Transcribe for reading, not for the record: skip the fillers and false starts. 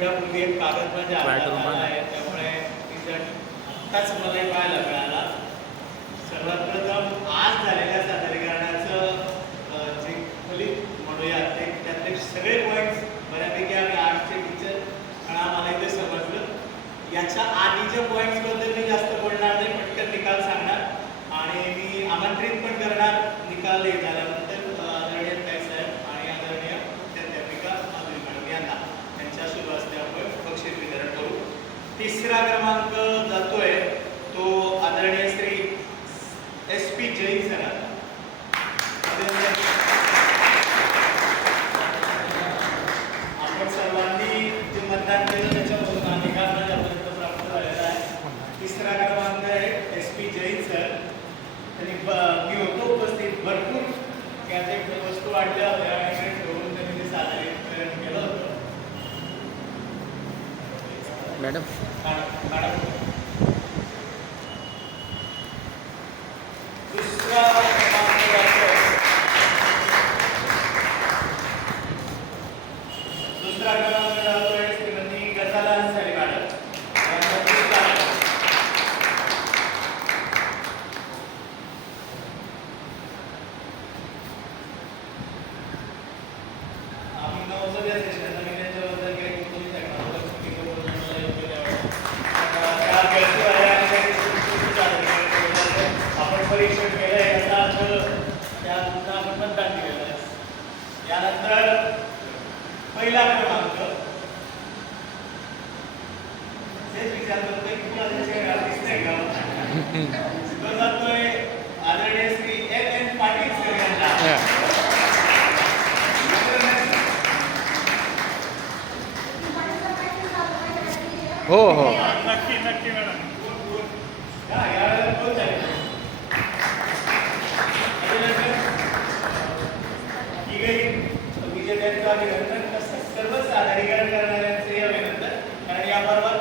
मिनिटापूर्वी एक कागद माझ्या हातात आला आहे, त्यामुळे रिझल्ट आत्ताच मला पाहायला मिळाला. सर्वात प्रथम आज झालेल्या सादरीकरणाचं जे फलित म्हणूया ते त्यातले सगळे पॉईंट्स बऱ्यापैकी आम्ही आर्टचे टीचर आणि आम्हाला इथे समजलं. याच्या आधीच्या पॉईंट्सबद्दल मी जास्त बोलणार नाही, पटकन निकाल सांगणार आणि मी आमंत्रित पण करणार निकाल झाल्यानंतर आदरणीय ताई साहेब आणि आदरणीय प्राध्यापिका माधुरी मॅडम यांना त्यांच्या शुभ हस्ते आपण बक्षीस वितरण करू. तिसरा क्रमांक जातोय तो आदरणीय श्री SP जैन सर. आपण सर्वांनी जे मतदान केलं त्याच्यावरून हा निकाल माझ्यापर्यंत प्राप्त झालेला आहे. तिसरा क्रमांक आहे SP जैन सर. त्यांनी मी होतो उपस्थित, भरपूर गॅजेट वस्तू आणल्या होत्या आणि ठेवून त्यांनी ते सादरीकरण केलं होतं. मॅडम दुसरा क्रमांक जातोय श्रीमती गजाला अन्सारी मॅडम. आम्ही नवोदय सेशन नवीन याच्याबद्दल काही तुम्ही सांगणार आपण परीक्षण केलं याचा अर्थ त्यानंतर आपण मतदान केलेलं आहे. यानंतर पहिला क्रमांक तेच विचार करतोय की तुम्हाला दिसतंय का तो जातोय आदरणीय श्री LN पाटील सर यांना. हो हो नक्की नक्की मॅडम. यावेळेला कोण जाईल विजेत्यांचं अभिनंदन, सर्व सादरीकरण करणाऱ्यांचे अभिनंदन, कारण या पर्वात